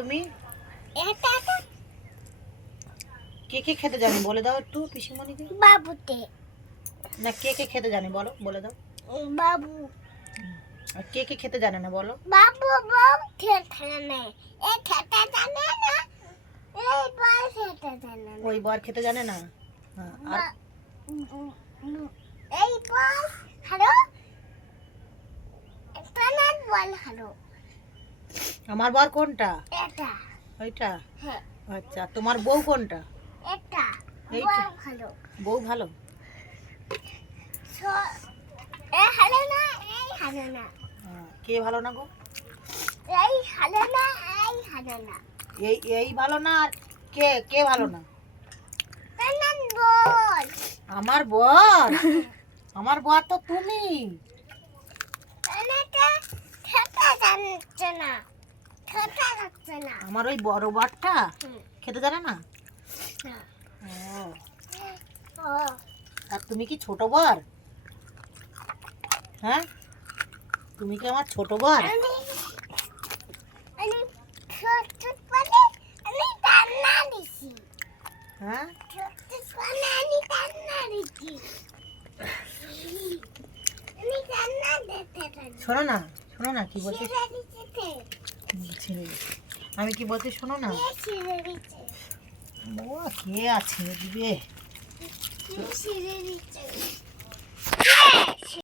তুমি কে কে খেতে জানি বলে দাও একটু পিসিমণিকে। বাবুতে না কে কে খেতে জানে বলো, বলে দাও। বাবু আর কে কে খেতে জানে না বলো। বাবু বাবু খেতে জানে, এ খেতে জানে না, এই বল খেতে জানে না, ওই বর খেতে জানে না। হ্যাঁ, আর এই বল হ্যালো, এটা না বল হ্যালো। আমার বর কোনটা? এটা ওইটা। হ্যাঁ আচ্ছা, তোমার বউ কোনটা? এটা এইটা। বল হ্যালো। বউ ভালো। এ হ্যালো না, এই হ্যালো না, কে ভালো না গো? এই হ্যালো না, এই হ্যালো না, এই এই ভালো না, আর কে কে ভালো না? এটা বল আমার বর। আমার বর তো তুমি। এটা খেতে জানছে না, খেতে যাচ্ছে না। আমার ওই বড় বরটা হুম, খেতে জানে না। হ্যাঁ। ও, ও আর তুমি কি ছোট বর? হ্যাঁ, তুমি কি আমার ছোট বর? আমি আমি ছোট বলে আমি রান্না দিছি, হ্যাঁ, ছোট বলে আমি রান্না দিছি, আমি রান্না দিতে পারি। শোনো না, শোনো না কি বলছি। ছিঁড়ে দিতে, ছেড়ে দে। আমি কি বলছি শোনো না। কে ছিঁড়ে দিতে, ও কে আছে দিবে? কে ছিঁড়ে দিতে।